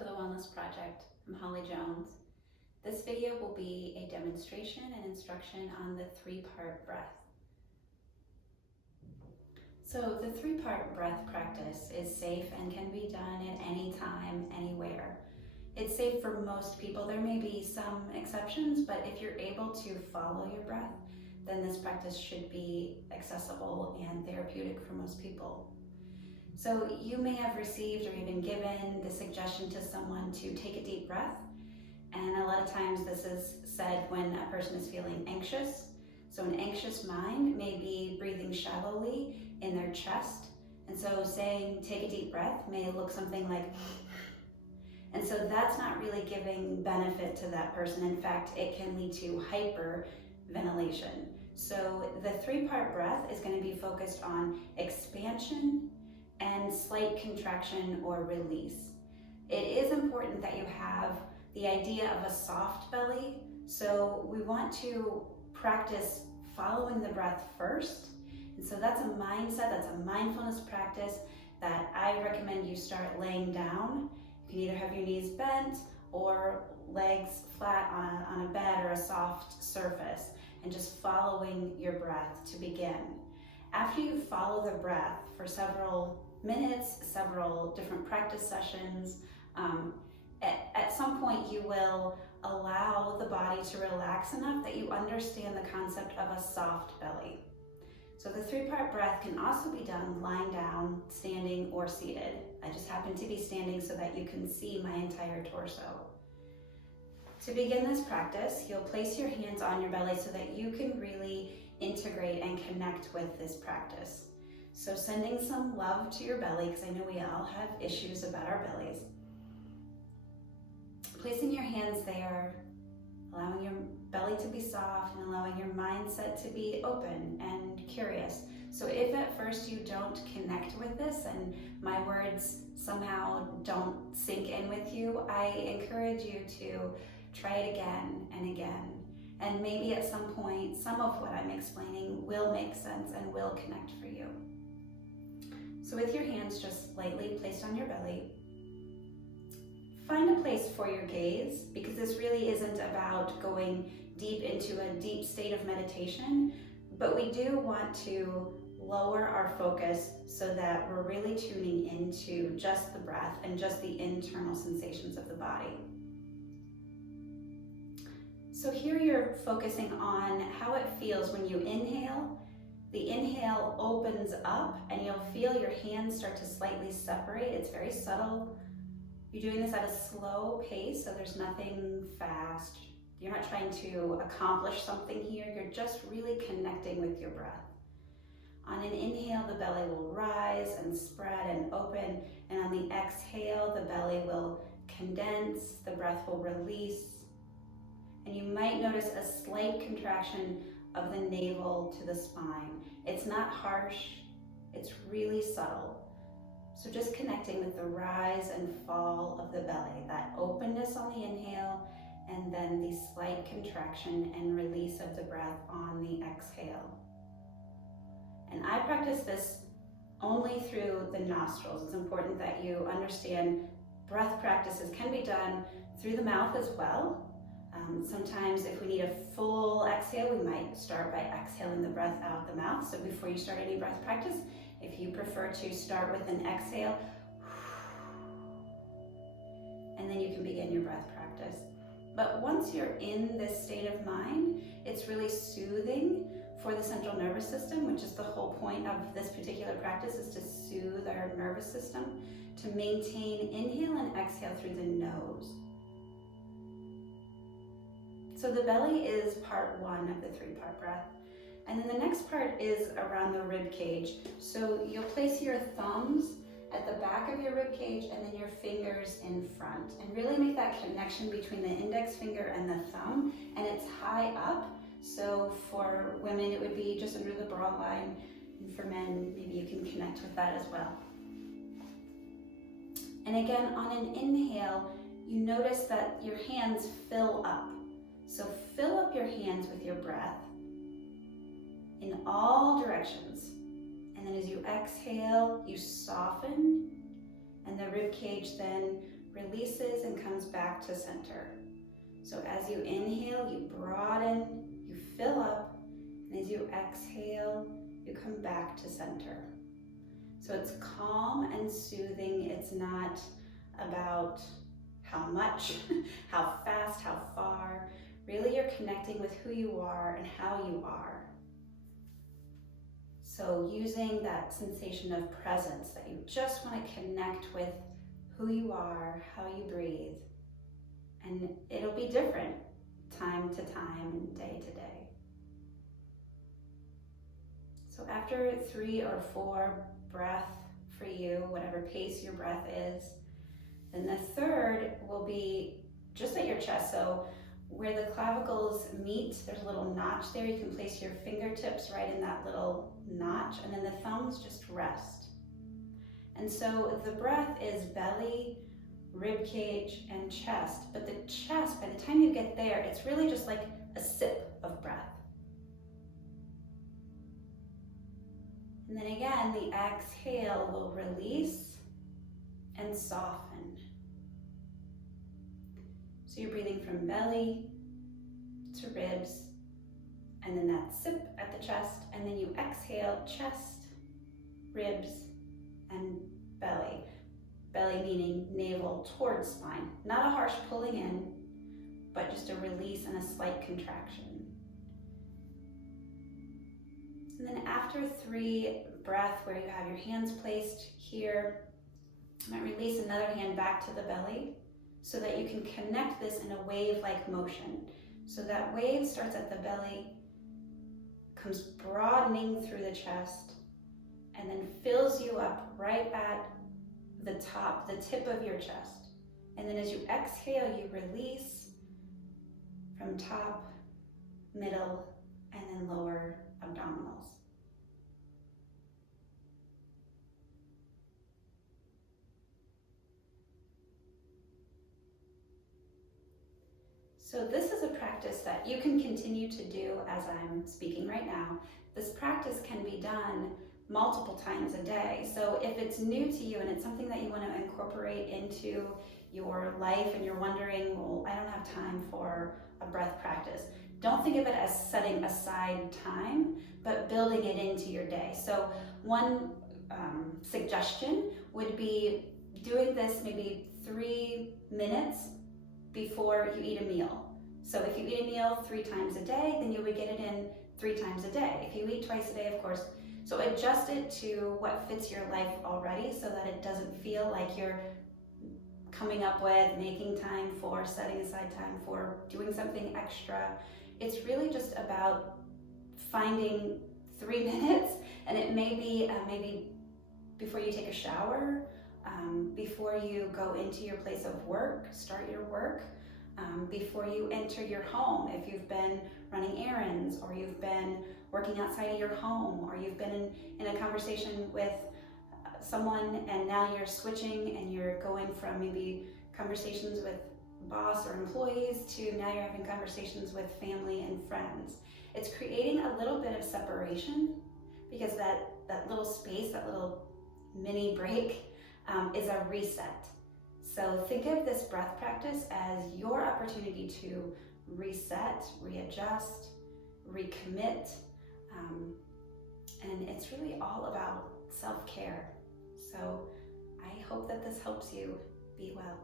to the Wellness Project. I'm Holly Jones. This video will be a demonstration and instruction on the three-part breath. So the three-part breath practice is safe and can be done at any time, anywhere. It's safe for most people. There may be some exceptions, but if you're able to follow your breath, then this practice should be accessible and therapeutic for most people. So you may have received or even given the suggestion to someone to take a deep breath. And a lot of times this is said when a person is feeling anxious. So an anxious mind may be breathing shallowly in their chest. And so saying take a deep breath may look something like, and so that's not really giving benefit to that person. In fact, it can lead to hyperventilation. So the three-part breath is going to be focused on expansion and slight contraction or release. It is important that you have the idea of a soft belly. So we want to practice following the breath first. And so that's a mindset, that's a mindfulness practice that I recommend you start laying down. You can either have your knees bent or legs flat on a bed or a soft surface, and just following your breath to begin. After you follow the breath for several minutes, several different practice sessions, at some point you will allow the body to relax enough that you understand the concept of a soft belly. So the three-part breath can also be done lying down, standing, or seated. I just happen to be standing so that you can see my entire torso. To begin this practice, you'll place your hands on your belly so that you can really integrate and connect with this practice. So sending some love to your belly, because I know we all have issues about our bellies. Placing your hands there, allowing your belly to be soft and allowing your mindset to be open and curious. So if at first you don't connect with this and my words somehow don't sink in with you, I encourage you to try it again and again. And maybe at some point, some of what I'm explaining will make sense and will connect for you. So with your hands just lightly placed on your belly, find a place for your gaze, because this really isn't about going deep into a deep state of meditation, but we do want to lower our focus so that we're really tuning into just the breath and just the internal sensations of the body. So here you're focusing on how it feels when you inhale. The inhale opens up and you'll feel your hands start to slightly separate. It's very subtle. You're doing this at a slow pace, so there's nothing fast. You're not trying to accomplish something here. You're just really connecting with your breath. On an inhale, the belly will rise and spread and open. And on the exhale, the belly will condense, the breath will release. And you might notice a slight contraction of the navel to the spine. It's not harsh, it's really subtle. So just connecting with the rise and fall of the belly, that openness on the inhale, and then the slight contraction and release of the breath on the exhale. And I practice this only through the nostrils. It's important that you understand breath practices can be done through the mouth as well. Sometimes if we need a full exhale, we might start by exhaling the breath out the mouth. So before you start any breath practice, if you prefer to start with an exhale, and then you can begin your breath practice. But once you're in this state of mind, it's really soothing for the central nervous system, which is the whole point of this particular practice, is to soothe our nervous system, to maintain inhale and exhale through the nose. So the belly is part one of the three-part breath. And then the next part is around the rib cage. So you'll place your thumbs at the back of your rib cage and then your fingers in front. And really make that connection between the index finger and the thumb. And it's high up. So for women, it would be just under the bra line. And for men, maybe you can connect with that as well. And again, on an inhale, you notice that your hands fill up. So fill up your hands with your breath in all directions. And then as you exhale, you soften, and the rib cage then releases and comes back to center. So as you inhale, you broaden, you fill up, and as you exhale, you come back to center. So it's calm and soothing. It's not about how much, how fast, how far. Really, you're connecting with who you are and how you are. So using that sensation of presence, that you just want to connect with who you are, how you breathe. And it'll be different time to time and day to day. So after 3 or 4 breath for you, whatever pace your breath is, then the third will be just at your chest. So where the clavicles meet, there's a little notch there. You can place your fingertips right in that little notch, and then the thumbs just rest. And so the breath is belly, rib cage, and chest. But the chest, by the time you get there, it's really just like a sip of breath. And then again, the exhale will release and soften. So you're breathing from belly to ribs, and then that sip at the chest, and then you exhale, chest, ribs, and belly. Belly meaning navel towards spine. Not a harsh pulling in, but just a release and a slight contraction. And then after 3 breaths where you have your hands placed here, you might release another hand back to the belly so that you can connect this in a wave-like motion. So that wave starts at the belly, comes broadening through the chest, and then fills you up right at the top, the tip of your chest. And then as you exhale, you release from top, middle, and then lower abdominals. So this is a practice that you can continue to do as I'm speaking right now. This practice can be done multiple times a day. So if it's new to you and it's something that you want to incorporate into your life and you're wondering, well, I don't have time for a breath practice, don't think of it as setting aside time, but building it into your day. So one suggestion would be doing this maybe 3 minutes before you eat a meal. So if you eat a meal 3 times a day, then you would get it in 3 times a day. If you eat twice a day, of course, so adjust it to what fits your life already so that it doesn't feel like you're coming up with, making time for, setting aside time for, doing something extra. It's really just about finding 3 minutes, and it may be maybe before you take a shower, before you go into your place of work, start your work, before you enter your home, if you've been running errands, or you've been working outside of your home, or you've been in a conversation with someone and now you're switching and you're going from maybe conversations with boss or employees to now you're having conversations with family and friends. It's creating a little bit of separation, because that little space, that little mini break is a reset. So think of this breath practice as your opportunity to reset, readjust, recommit, and it's really all about self-care. So I hope that this helps you be well.